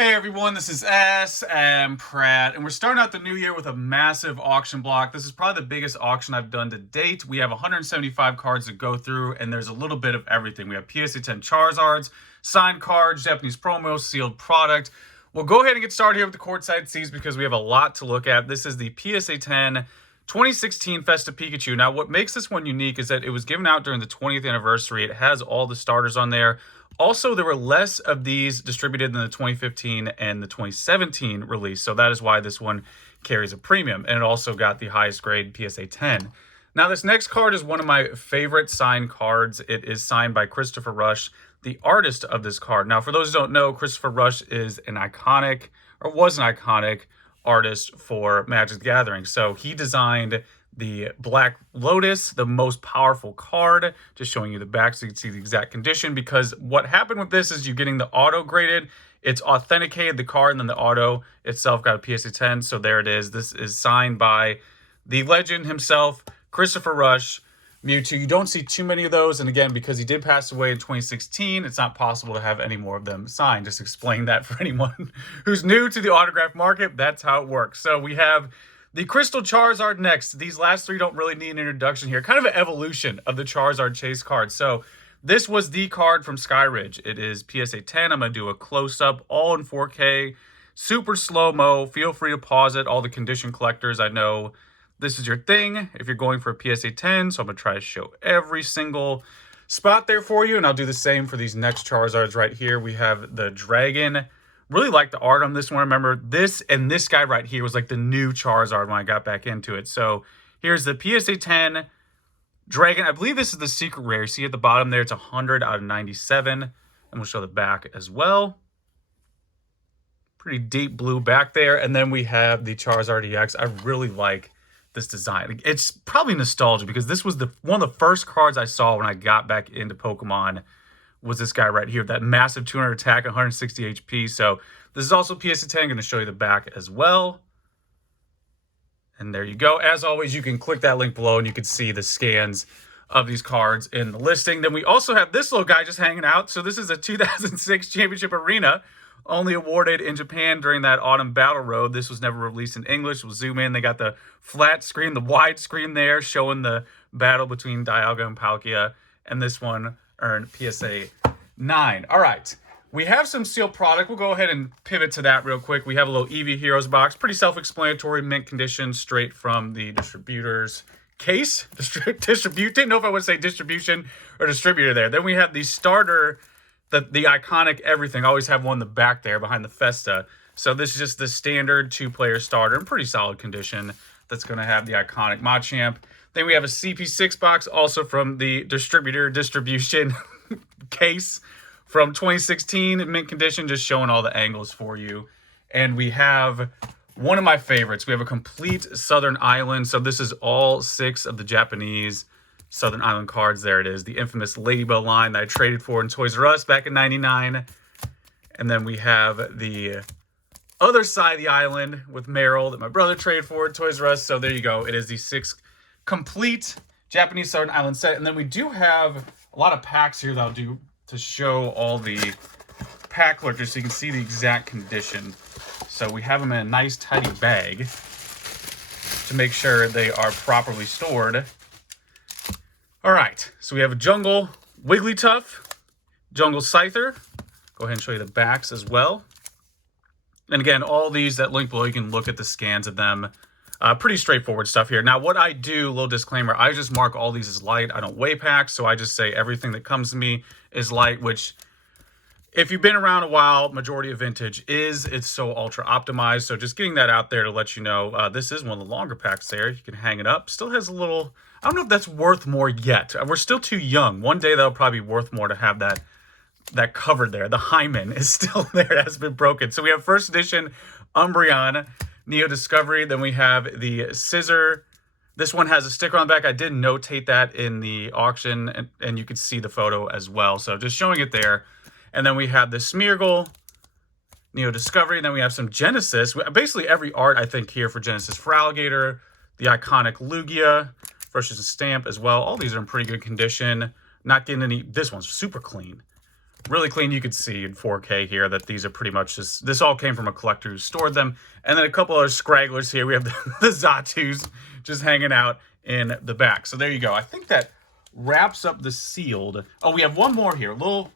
Hey everyone, this is smpratte, and we're starting out the new year with a massive auction block. This is probably the biggest auction I've done to date. We have 175 cards to go through, and there's a little bit of everything. We have PSA 10 Charizards, signed cards, Japanese promos, sealed product. We'll go ahead and get started here with the courtside seats because we have a lot to look at. This is the PSA 10 2016 Festa Pikachu. Now, what makes this one unique is that it was given out during the 20th anniversary. It has all the starters on there. Also, there were less of these distributed than the 2015 and the 2017 release, so that is why this one carries a premium, and it also got the highest grade PSA 10. Now, this next card is one of my favorite signed cards. It is signed by Christopher Rush, the artist of this card. Now, for those who don't know, Christopher Rush is an iconic, or was an iconic, artist for Magic the Gathering. So he designed the Black Lotus, the most powerful card, just showing you the back so you can see the exact condition, because what happened with this is you're getting the auto graded, it's authenticated, the card, and then the auto itself got a PSA 10, so there it is. This is signed by the legend himself, Christopher Rush, Mewtwo. You don't see too many of those, and again, because he did pass away in 2016, it's not possible to have any more of them signed. Just explain that for anyone who's new to the autograph market. That's how it works. So we have the Crystal Charizard next. These last three don't really need an introduction here. Kind of an evolution of the Charizard chase card. So this was the card from Skyridge. It is PSA 10. I'm going to do a close-up, all in 4K, super slow-mo. Feel free to pause it. All the condition collectors, I know this is your thing if you're going for a PSA 10. So I'm going to try to show every single spot there for you. And I'll do the same for these next Charizards right here. We have the Dragon. Really like the art on this one. Remember, this and this guy right here was like the new Charizard when I got back into it. So here's the PSA 10 Dragon. I believe this is the secret rare. See at the bottom there, it's 100 out of 97. And we'll show the back as well. Pretty deep blue back there. And then we have the Charizard EX. I really like this design. It's probably nostalgia because this was one of the first cards I saw when I got back into Pokemon. Was this guy right here, that massive 200 attack, 160 HP. So this is also PSA 10. I'm going to show you the back as well. And there you go. As always, you can click that link below and you can see the scans of these cards in the listing. Then we also have this little guy just hanging out. So this is a 2006 Championship Arena, only awarded in Japan during that Autumn Battle Road. This was never released in English. We'll zoom in. They got the flat screen, the wide screen there, showing the battle between Dialga and Palkia. And this one earned PSA 9. All right. We have some sealed product. We'll go ahead and pivot to that real quick. We have a little EV Heroes box. Pretty self-explanatory, mint condition, straight from the distributor's case. Didn't know if I would say distribution or distributor there. Then we have the starter, the iconic everything. I always have one in the back there behind the Festa. So this is just the standard two-player starter in pretty solid condition that's going to have the iconic Machamp. Then we have a CP6 box, also from the distribution case from 2016 in mint condition, just showing all the angles for you. And we have one of my favorites. We have a complete Southern Island. So this is all 6 of the Japanese Southern Island cards. There it is, the infamous Ladybell line that I traded for in Toys R Us back in '99. And then we have the other side of the island with Meryl that my brother traded for in Toys R Us. So there you go. It is the 6 complete Japanese Southern Island set. And then we do have a lot of packs here that I'll do to show all the pack collectors so you can see the exact condition. So we have them in a nice tidy bag to make sure they are properly stored. All right, so we have a Jungle Wigglytuff, Jungle Scyther. Go ahead and show you the backs as well. And again, all these that link below, you can look at the scans of them. Pretty straightforward stuff here. Now, what I do, little disclaimer, I just mark all these as light. I don't weigh packs, so I just say everything that comes to me is light, which, if you've been around a while, majority of vintage it's so ultra optimized. So just getting that out there to let you know, this is one of the longer packs there. You can hang it up. Still has a little, I don't know if that's worth more yet. We're still too young. One day that'll probably be worth more to have that covered there. The hymen is still there. It hasn't been broken. So we have first edition Umbreon Neo Discovery. Then we have the Scissor. This one has a sticker on the back. I did notate that in the auction, and you can see the photo as well. So just showing it there. And then we have the Smeargle Neo Discovery. And then we have some Genesis. Basically every art, I think, here for Genesis. For Alligator, the iconic Lugia, versus a stamp as well. All these are in pretty good condition. Not getting any, this one's super clean. Really clean. You could see in 4K here that these are pretty much just, this all came from a collector who stored them. And then a couple other scragglers here. We have the Zatus just hanging out in the back. So there you go. I think that wraps up the sealed. Oh, we have one more here. A little,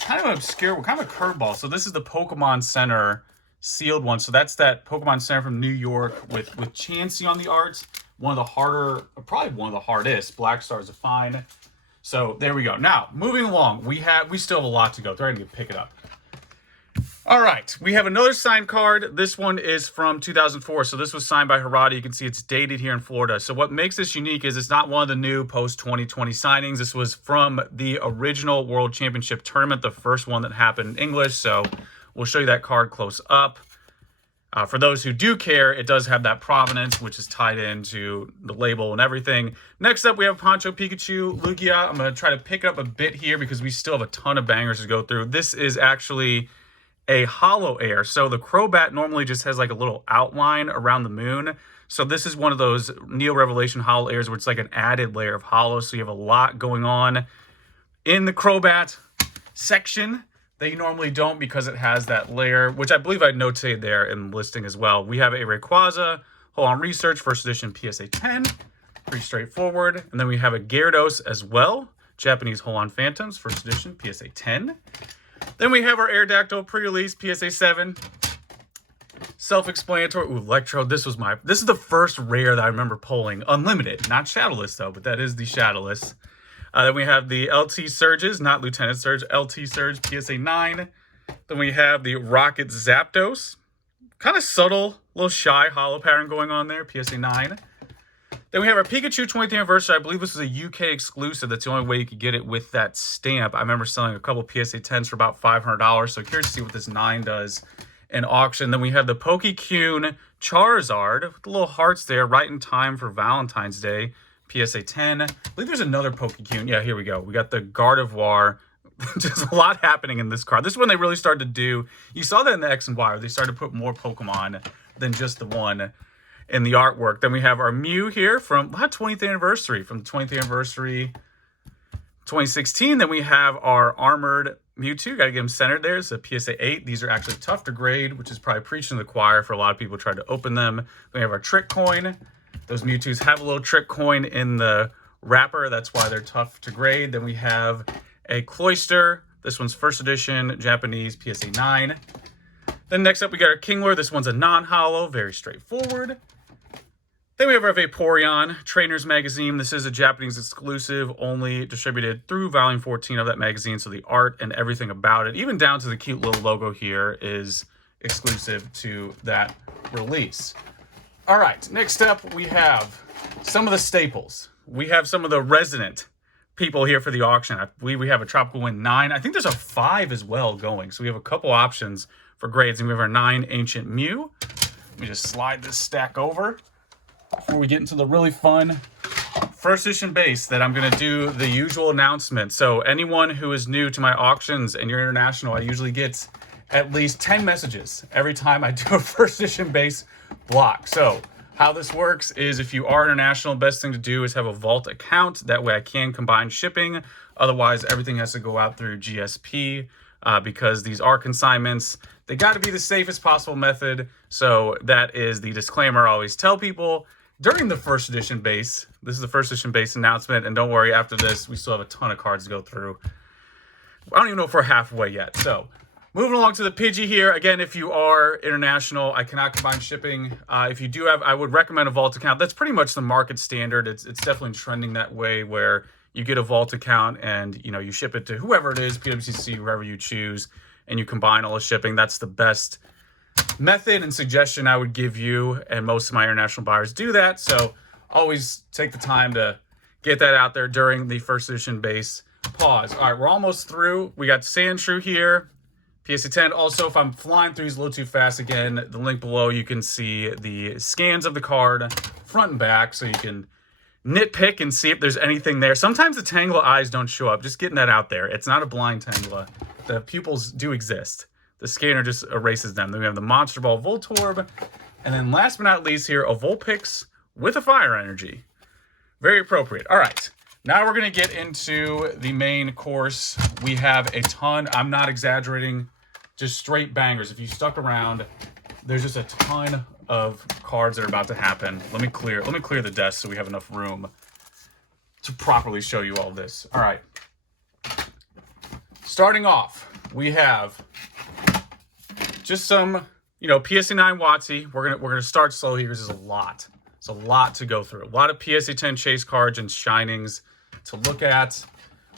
kind of obscure, kind of a curveball. So this is the Pokemon Center sealed one. So that's that Pokemon Center from New York with Chansey on the art. One of the harder, probably one of the hardest. Black Stars are fine. So there we go. Now, moving along, we still have a lot to go through. I need to pick it up. All right, we have another signed card. This one is from 2004. So this was signed by Harada. You can see it's dated here in Florida. So what makes this unique is it's not one of the new post-2020 signings. This was from the original World Championship tournament, the first one that happened in English. So we'll show you that card close up. For those who do care, it does have that provenance, which is tied into the label and everything. Next up, we have Poncho Pikachu, Lugia. I'm going to try to pick up a bit here because we still have a ton of bangers to go through. This is actually a hollow air. So the Crobat normally just has like a little outline around the moon. So this is one of those Neo Revelation hollow airs where it's like an added layer of hollow. So you have a lot going on in the Crobat section that you normally don't because it has that layer, which I believe I notated there in the listing as well. We have a Rayquaza, Hold On Research, first edition PSA 10. Pretty straightforward. And then we have a Gyarados as well. Japanese Hold On Phantoms, first edition PSA 10. Then we have our Aerodactyl pre-release PSA 7. Self-explanatory. Ooh, Electrode. This is the first rare that I remember pulling. Unlimited. Not Shadowless though, but that is the Shadowless. Then we have the LT Surges, not Lieutenant Surge, LT Surge PSA 9. Then we have the Rocket Zapdos. Kind of subtle, little shy hollow pattern going on there, PSA 9. Then we have our Pikachu 20th anniversary. I believe this was a UK exclusive. That's the only way you could get it with that stamp. I remember selling a couple PSA 10s for about $500. So curious to see what this 9 does in auction. Then we have the Pokecune Charizard with the little hearts there, right in time for Valentine's Day. PSA 10. I believe there's another Pokecune. Yeah, here we go. We got the Gardevoir. Just a lot happening in this card. This is when they really started to do... You saw that in the X and Y, where they started to put more Pokemon than just the one in the artwork. Then we have our Mew here from 20th anniversary. From the 20th anniversary 2016. Then we have our Armored Mewtwo. Got to get them centered there. It's a PSA 8. These are actually tough to grade, which is probably preaching to the choir for a lot of people trying to open them. Then we have our Trick Coin. Those Mewtwo's have a little Trick Coin in the wrapper. That's why they're tough to grade. Then we have a Cloyster. This one's first edition, Japanese, PSA 9. Then next up, we got our Kingler. This one's a non-hollow, very straightforward. Then we have our Vaporeon Trainers Magazine. This is a Japanese exclusive, only distributed through Volume 14 of that magazine. So the art and everything about it, even down to the cute little logo here, is exclusive to that release. All right, next up, we have some of the staples. We have some of the resident people here for the auction. I believe we have a Tropical Wind 9. I think there's a 5 as well going. So we have a couple options for grades. And we have our 9 Ancient Mew. Let me just slide this stack over before we get into the really fun first edition base that I'm going to do the usual announcement. So anyone who is new to my auctions and you're international, I usually get at least 10 messages every time I do a first edition base block. So how this works is if you are international, best thing to do is have a vault account. That way I can combine shipping. Otherwise, everything has to go out through GSP because these are consignments. They got to be the safest possible method. So that is the disclaimer I always tell people during the first edition base. This is the first edition base announcement. And don't worry, after this, we still have a ton of cards to go through. I don't even know if we're halfway yet. So moving along to the Pidgey here. Again, if you are international, I cannot combine shipping. If you do have, I would recommend a vault account. That's pretty much the market standard. It's definitely trending that way where you get a vault account and you ship it to whoever it is, PWCC, whoever you choose, and you combine all the shipping. That's the best method and suggestion I would give you. And most of my international buyers do that. So always take the time to get that out there during the first edition base pause. All right, we're almost through. We got Sandshrew here. PSA 10. Also, if I'm flying through these a little too fast, again, the link below, you can see the scans of the card front and back, so you can nitpick and see if there's anything there. Sometimes the Tangela eyes don't show up. Just getting that out there. It's not a blind Tangela. The pupils do exist. The scanner just erases them. Then we have the Monster Ball Voltorb. And then last but not least here, a Vulpix with a Fire Energy. Very appropriate. All right. Now we're going to get into the main course. We have a ton, I'm not exaggerating, just straight bangers. If you stuck around, there's just a ton of cards that are about to happen. Let me clear the desk so we have enough room to properly show you all this. All right. Starting off, we have just some, PSA 9 WotC. We're gonna start slow here because there's a lot. It's a lot to go through. A lot of PSA 10 chase cards and shinings to look at.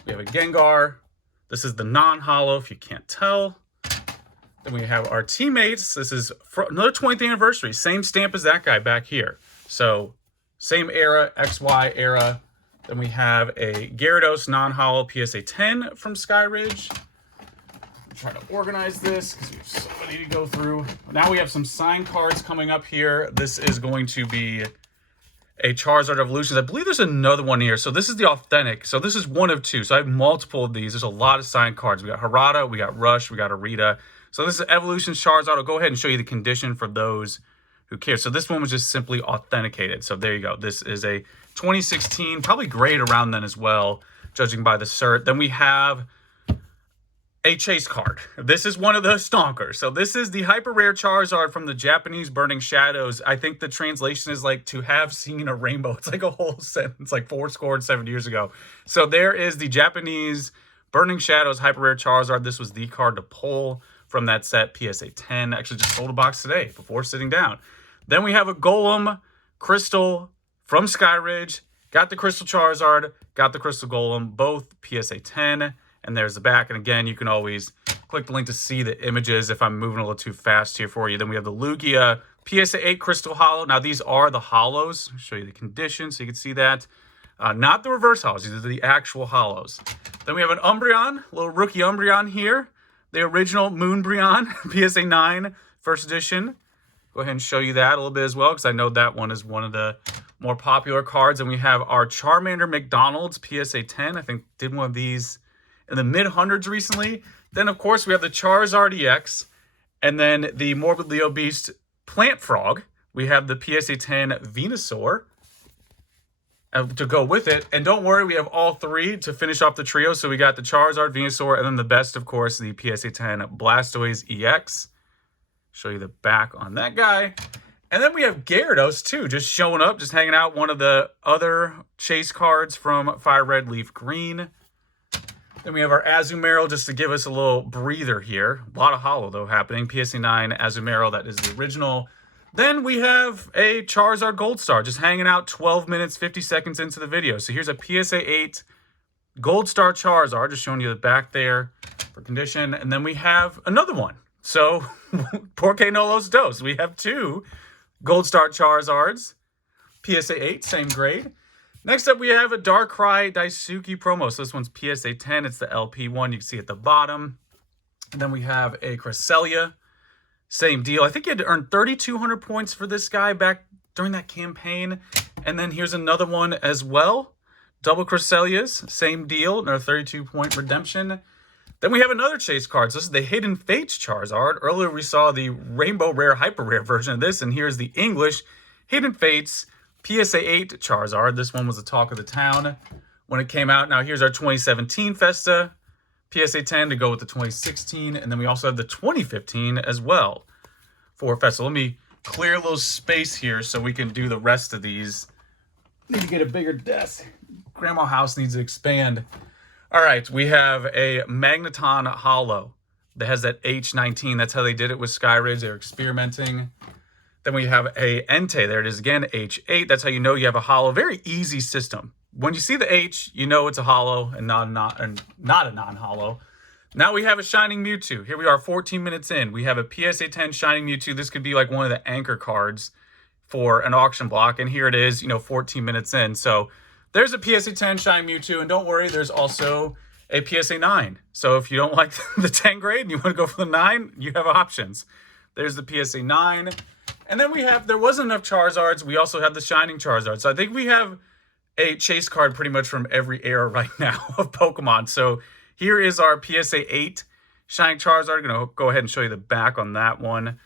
We have a Gengar. This is the non-holo, if you can't tell. Then we have our teammates. This is another 20th anniversary. Same stamp as that guy back here. So same era, XY era. Then we have a Gyarados non-holo PSA 10 from Skyridge. Try to organize this because we have so many to go through. Now we have some signed cards coming up here. This is going to be a Charizard Evolutions. I believe there's another one here. So this is the authentic. So this is one of two. So I have multiple of these. There's a lot of signed cards. We got Harada, we got Rush, we got Arita. So this is Evolutions Charizard. I'll go ahead and show you the condition for those who care. So this one was just simply authenticated. So there you go. This is a 2016, probably grade around then as well, judging by the cert. Then we have a chase card. This is one of the stonkers. So this is the hyper rare Charizard from the Japanese Burning Shadows. I think the translation is like to have seen a rainbow. It's like a whole sentence, like 7 years ago. So there is the Japanese Burning Shadows hyper rare Charizard. This was the card to pull from that set, PSA 10. Actually just sold a box today before sitting down. Then we have a Golem Crystal from Skyridge. Got the Crystal Charizard, got the Crystal Golem, both PSA 10. And there's the back. And again, you can always click the link to see the images if I'm moving a little too fast here for you. Then we have the Lugia PSA 8 Crystal Holo. Now, these are the holos. I'll show you the condition so you can see that. Not the reverse holos. These are the actual holos. Then we have an Umbreon, a little rookie Umbreon here. The original Moonbreon, PSA 9, first edition. Go ahead and show you that a little bit as well, because I know that one is one of the more popular cards. And we have our Charmander McDonald's PSA 10. I think did one of these in the mid-hundreds recently. Then, of course, we have the Charizard EX. And then the Morbidly Obese Plant Frog. We have the PSA 10 Venusaur to go with it. And don't worry, we have all three to finish off the trio. So we got the Charizard, Venusaur, and then the best, of course, the PSA 10 Blastoise EX. Show you the back on that guy. And then we have Gyarados, too, just showing up, just hanging out. One of the other chase cards from Fire Red, Leaf Green. Then we have our Azumarill, just to give us a little breather here. A lot of holo, though, happening. PSA 9 Azumarill, that is the original. Then we have a Charizard Gold Star, just hanging out 12 minutes, 50 seconds into the video. So here's a PSA 8 Gold Star Charizard, just showing you the back there for condition. And then we have another one. So, Porque no los dos. We have two Gold Star Charizards. PSA 8, same grade. Next up, we have a Darkrai Daisuke promo. So this one's PSA 10. It's the LP one. You can see at the bottom. And then we have a Cresselia. Same deal. I think you had to earn 3,200 points for this guy back during that campaign. And then here's another one as well. Double Cresselias. Same deal. Another 32-point redemption. Then we have another chase card. So this is the Hidden Fates Charizard. Earlier we saw the Rainbow Rare Hyper Rare version of this. And here's the English Hidden Fates PSA 8 Charizard. This one was the talk of the town when it came out. Now here's our 2017 Festa PSA 10 to go with the 2016. And then we also have the 2015 as well for Festa. Let me clear a little space here so we can do the rest of these. Need to get a bigger desk. Grandma house needs to expand. All right, we have a Magneton Holo that has that H19. That's how they did it with Skyridge. They're experimenting. Then we have a Entei. There it is again, H8. That's how you know you have a holo. Very easy system. When you see the H, you know it's a holo and not a non-holo. Now we have a Shining Mewtwo. Here we are 14 minutes in. We have a PSA 10 Shining Mewtwo. This could be like one of the anchor cards for an auction block. And here it is, 14 minutes in. So there's a PSA 10 Shining Mewtwo. And don't worry, there's also a PSA 9. So if you don't like the 10 grade and you want to go for the 9, you have options. There's the PSA 9. And then there wasn't enough Charizards. We also have the Shining Charizard. So I think we have a chase card pretty much from every era right now of Pokemon. So here is our PSA 8 Shining Charizard. I'm going to go ahead and show you the back on that one.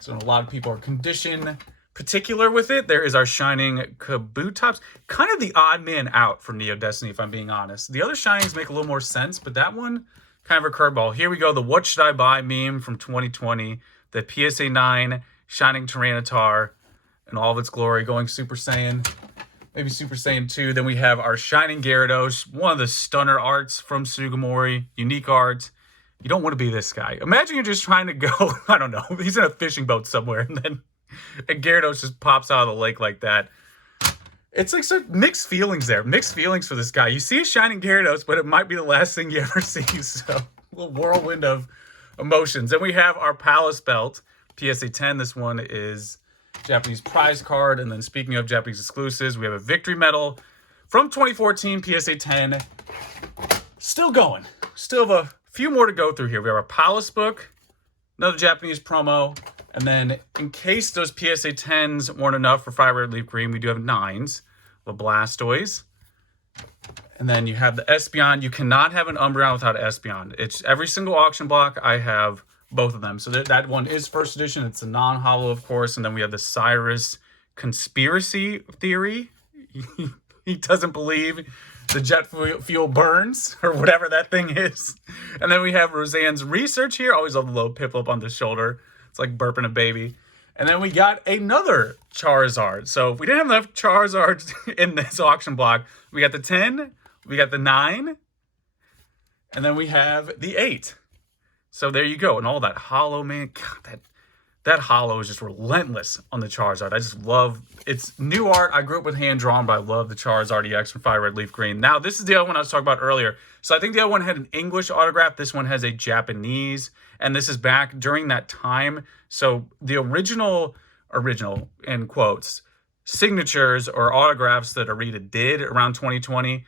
So a lot of people are conditioned particular with it. There is our Shining Kabutops. Kind of the odd man out for Neo Destiny, if I'm being honest. The other Shinings make a little more sense, but that one, kind of a curveball. Here we go, the What Should I Buy meme from 2020. The PSA 9 Shining Tyranitar in all of its glory, going Super Saiyan. Maybe Super Saiyan 2. Then we have our Shining Gyarados, one of the stunner arts from Sugimori. Unique art. You don't want to be this guy. Imagine you're just trying to go, I don't know, he's in a fishing boat somewhere, and then a Gyarados just pops out of the lake like that. It's like some mixed feelings there. Mixed feelings for this guy. You see a Shining Gyarados, but it might be the last thing you ever see. So, a little whirlwind of emotions. Then we have our Palace Belt, PSA 10. This one is Japanese prize card. And then speaking of Japanese exclusives, we have a Victory Medal from 2014, PSA 10. Still going. Still have a few more to go through here. We have our Palace book, another Japanese promo, and then in case those PSA 10s weren't enough for Fire Red Leaf Green, we do have 9s, the Blastoise. And then you have the Espeon. You cannot have an Umbreon without an Espeon. It's every single auction block. I have both of them. So that one is first edition. It's a non-holo, of course. And then we have the Cyrus Conspiracy Theory. He doesn't believe the jet fuel burns, or whatever that thing is. And then we have Roseanne's Research here. Always love the little Piplup on the shoulder. It's like burping a baby. And then we got another Charizard. So if we didn't have enough Charizards in this auction block, we got the 10, we got the 9, and then we have the 8. So there you go. And all that holo, man. God, that holo is just relentless on the Charizard. I just love, it's new art. I grew up with hand-drawn, but I love the Charizard EX from Fire Red Leaf Green. Now, this is the other one I was talking about earlier. So I think the other one had an English autograph. This one has a Japanese, and this is back during that time. So the original, in quotes, signatures or autographs that Arita did around 2020,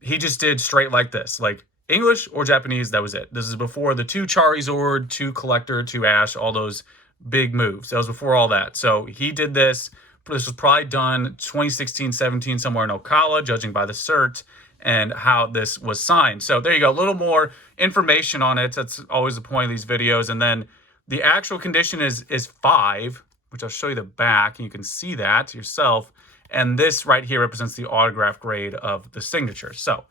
he just did straight like this. Like, English or Japanese, that was it. This is before the 2 Charizard, 2 Collector, 2 Ash, all those big moves. That was before all that. So he did this. This was probably done 2016, 17, somewhere in Ocala, judging by the cert and how this was signed. So there you go. A little more information on it. That's always the point of these videos. And then the actual condition is 5, which I'll show you the back. And you can see that yourself. And this right here represents the autograph grade of the signature. So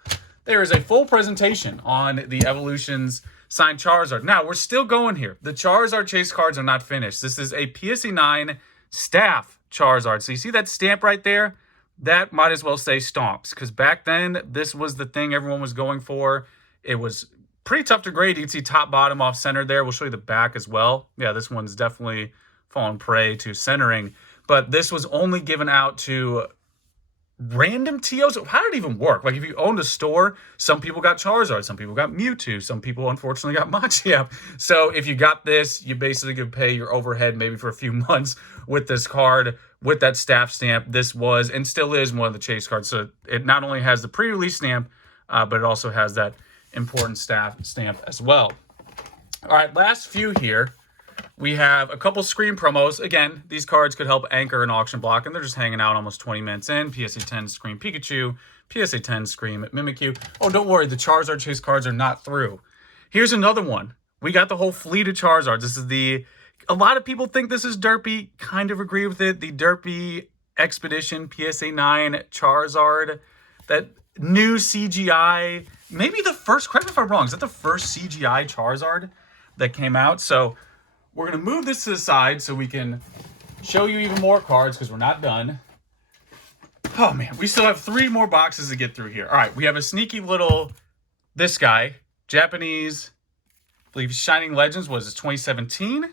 there is a full presentation on the Evolutions signed Charizard. Now, we're still going here. The Charizard chase cards are not finished. This is a PSA 9 staff Charizard. So you see that stamp right there? That might as well say Stomps, because back then, this was the thing everyone was going for. It was pretty tough to grade. You can see top, bottom, off center there. We'll show you the back as well. Yeah, this one's definitely fallen prey to centering. But this was only given out to random TOs. How did it even work? Like, if you owned a store, some people got Charizard, some people got Mewtwo, some people unfortunately got Machamp. So if you got this, you basically could pay your overhead maybe for a few months with this card, with that staff stamp. This was and still is one of the chase cards. So it not only has the pre-release stamp, but it also has that important staff stamp as well. All right, last few here. We have a couple screen promos. Again, these cards could help anchor an auction block, and they're just hanging out almost 20 minutes in. PSA 10 Scream Pikachu, PSA 10 Scream Mimikyu. Oh, don't worry, the Charizard chase cards are not through. Here's another one. We got the whole fleet of Charizards. This is a lot of people think this is Derpy. Kind of agree with it. The Derpy Expedition PSA 9 Charizard. That new CGI. Maybe the first, correct me if I'm wrong, is that the first CGI Charizard that came out? So we're going to move this to the side so we can show you even more cards because we're not done. Oh, man. We still have 3 more boxes to get through here. All right. We have a sneaky little, this guy, Japanese, I believe Shining Legends was 2017.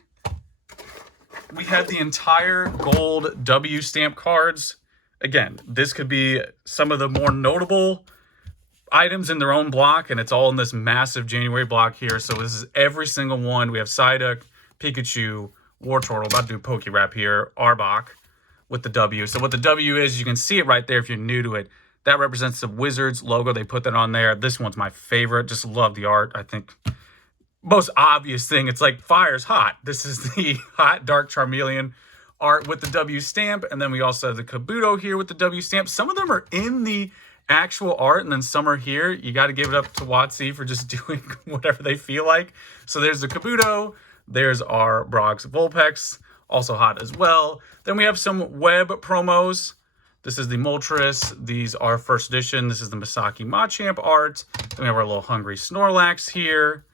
We have the entire gold W stamp cards. Again, this could be some of the more notable items in their own block, and it's all in this massive January block here. So this is every single one. We have Psyduck, Pikachu, Wartortle, about to do Pokérap here, Arbok with the W. So what the W is, you can see it right there if you're new to it. That represents the Wizards logo. They put that on there. This one's my favorite. Just love the art. I think most obvious thing, it's like fire's hot. This is the hot dark Charmeleon art with the W stamp. And then we also have the Kabuto here with the W stamp. Some of them are in the actual art, and then some are here. You got to give it up to WotC for just doing whatever they feel like. So there's the Kabuto. There's our Brock's Vulpix, also hot as well. Then we have some web promos. This is the Moltres. These are first edition. This is the Misaki Machamp art. Then we have our little Hungry Snorlax here.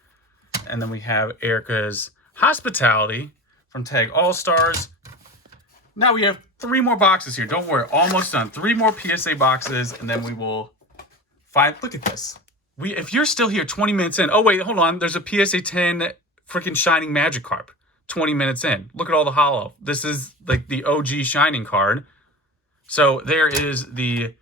And then we have Erica's Hospitality from Tag All-Stars. Now we have 3 more boxes here. Don't worry, almost done. 3 more PSA boxes, and then we will find... Look at this. If you're still here 20 minutes in... Oh, wait, hold on. There's a PSA 10 freaking Shining Magikarp 20 minutes in. Look at all the holo. This is like the OG Shining card. So there is the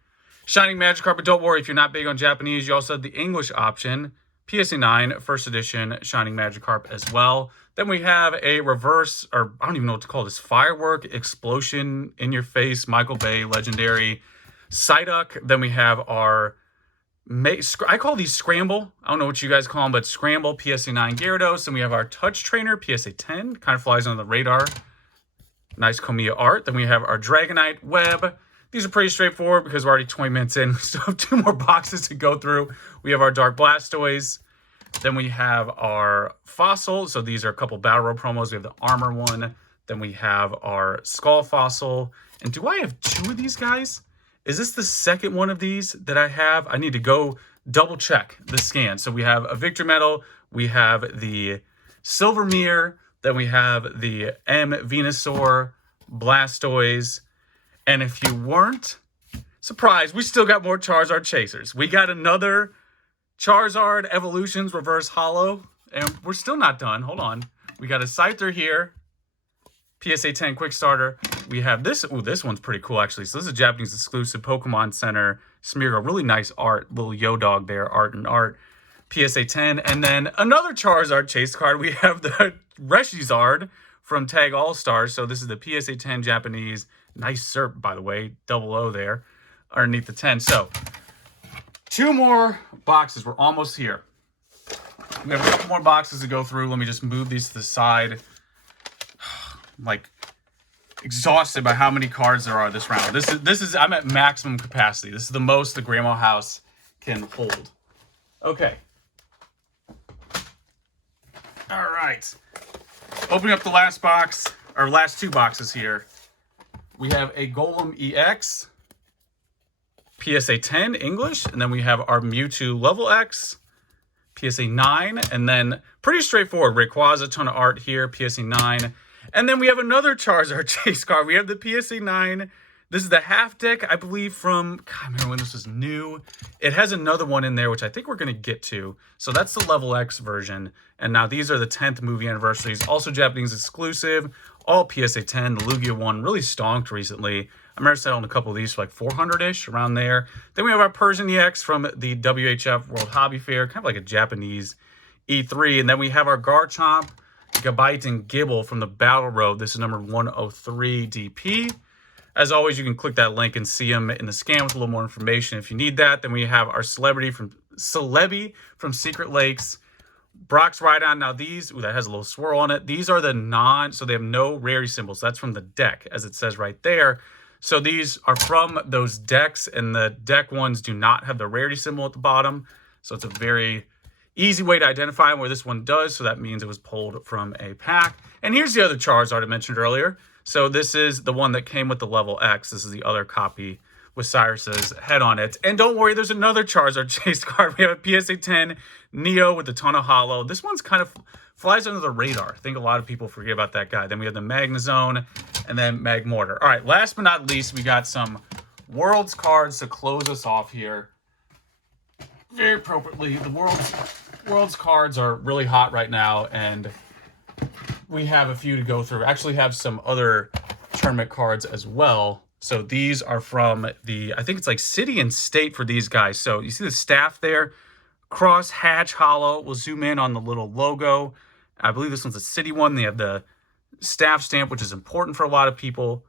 Shining Magikarp, but don't worry, if you're not big on Japanese, you also have the English option, PSA 9, first edition Shining Magikarp as well. Then we have a reverse, or I don't even know what to call this, Firework Explosion in Your Face, Michael Bay, Legendary, Psyduck. Then we have our, I call these Scramble. I don't know what you guys call them, but Scramble, PSA 9 Gyarados. And we have our Touch Trainer, PSA 10, kind of flies under the radar. Nice Komiya art. Then we have our Dragonite Web. These are pretty straightforward because we're already 20 minutes in. We still have 2 more boxes to go through. We have our Dark Blastoise. Then we have our Fossil. So these are a couple Battle Road promos. We have the Armor one. Then we have our Skull Fossil. And do I have 2 of these guys? Is this the second one of these that I have? I need to go double check the scan. So we have a Victory Medal. We have the Silver Mirror. Then we have the M Venusaur, Blastoise. And if you weren't surprised, we still got more Charizard Chasers. We got another Charizard Evolutions Reverse Holo. And we're still not done. Hold on. We got a Scyther here. PSA 10 Quick Starter. We have this. Ooh, this one's pretty cool, actually. So this is a Japanese exclusive Pokemon Center Smeargle. Really nice art. Little Yo-Dog there. Art and art. PSA 10. And then another Charizard Chase card. We have the Reshizard from Tag All-Stars. So this is the PSA 10 Japanese. Nice SERP, by the way. 00 there underneath the 10. So 2 more boxes. We're almost here. We have a couple more boxes to go through. Let me just move these to the side. I'm like exhausted by how many cards there are this round. This is I'm at maximum capacity. This is the most the Grandma House can hold. Okay. All right. Opening up the last box, or last 2 boxes here. We have a Golem EX, PSA 10 English, and then we have our Mewtwo Level X, PSA 9, and then pretty straightforward. Rayquaza, ton of art here, PSA 9. And then we have another Charizard Chase card. We have the PSA 9. This is the half deck, I believe, from... God, I remember when this was new. It has another one in there, which I think we're going to get to. So that's the Level X version. And now these are the 10th movie anniversaries. Also Japanese exclusive. All PSA 10. The Lugia one really stonked recently. I remember selling a couple of these for like 400-ish, around there. Then we have our Persian EX from the WHF World Hobby Fair. Kind of like a Japanese E3. And then we have our Garchomp, Gabite, and Gibble from the Battle Road. This is number 103 DP. As always, you can click that link and see them in the scan with a little more information if you need that. Then we have our Celebi from Secret Lakes. Brock's Rhydon. Now these, ooh, that has a little swirl on it. These are the so they have no rarity symbols. That's from the deck, as it says right there. So these are from those decks, and the deck ones do not have the rarity symbol at the bottom. So it's a very easy way to identify them, where this one does. So that means it was pulled from a pack. And here's the other Charizard I mentioned earlier. So this is the one that came with the Level X. This is the other copy with Cyrus's head on it. And don't worry, there's another Charizard Chase card. We have a PSA 10 Neo with a ton of holo. This one's kind of flies under the radar. I think a lot of people forget about that guy. Then we have the Magnezone and then Magmortar. All right, last but not least, we got some Worlds cards to close us off here. Very appropriately, the Worlds cards are really hot right now, and we have a few to go through. Actually have some other tournament cards as well. So these are from the, I think it's like City and State for these guys. So you see the staff there, Cross Hatch Hollow. We'll zoom in on the little logo. I believe this one's a City one. They have the staff stamp, which is important for a lot of people.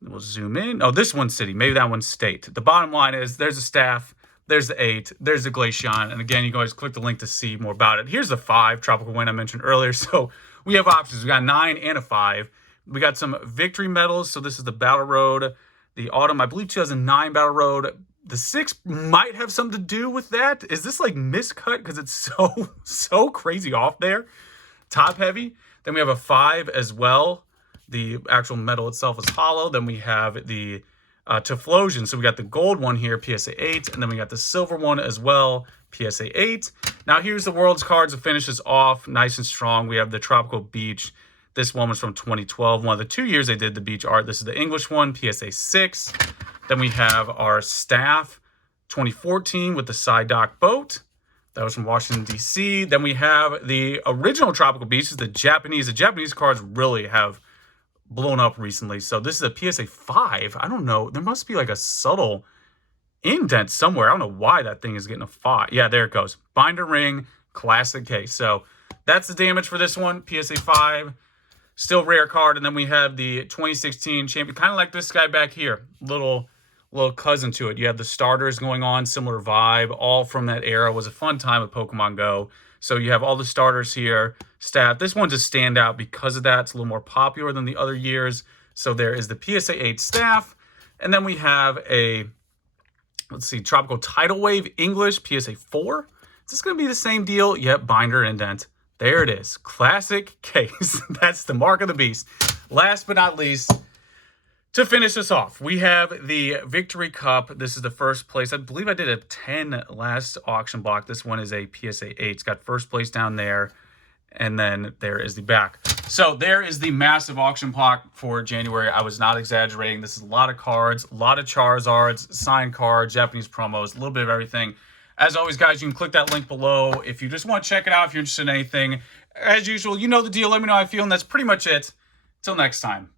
We'll zoom in. Oh, this one's City. Maybe that one's State. The bottom line is there's a staff, there's the 8, there's the Glaceon. And again, you can always click the link to see more about it. Here's the 5 Tropical Wind I mentioned earlier. So we have options. We got 9 and a 5. We got some victory medals. So this is the Battle Road, the Autumn, I believe 2009 Battle Road. The 6 might have something to do with that. Is this like miscut? Because it's so crazy off there. Top heavy. Then we have a 5 as well. the actual metal itself is hollow. Then we have the Typhlosion. So we got the gold one here, PSA 8, and then we got the silver one as well, PSA 8. Now here's the World's cards to finish this off nice and strong. We have the Tropical Beach. This one was from 2012, one of the 2 years they did the beach art. This is the English one, PSA 6. Then we have our Staff 2014 with the Psyduck boat. That was from Washington, D.C. Then we have the original Tropical Beach, is the Japanese. The Japanese cards really have blown up recently. So this is a PSA 5. I don't know. There must be like a subtle indent somewhere. I don't know why that thing is getting a 5. Yeah, there it goes. Binder ring, classic case. So that's the damage for this one, PSA 5. Still rare card. And then we have the 2016 champion, kind of like this guy back here. Little cousin to it. You have the starters going on, similar vibe, all from that era. It was a fun time with Pokemon Go. So you have all the starters here. Staff. This one's a standout because of that. It's a little more popular than the other years. So there is the PSA 8 Staff. And then we have a, let's see, Tropical Tidal Wave English PSA 4. Is this going to be the same deal? Yep, binder indent. There it is. Classic case. That's the mark of the beast. Last but not least, to finish this off, we have the Victory Cup. This is the first place. I believe I did a 10 last auction block. This one is a PSA 8. It's got first place down there. And then there is the back. So there is the massive auction block for January. I was not exaggerating. This is a lot of cards, a lot of Charizards, signed cards, Japanese promos, a little bit of everything. As always, guys, you can click that link below if you just want to check it out, if you're interested in anything. As usual, you know the deal. Let me know how I feel, and that's pretty much it. Till next time.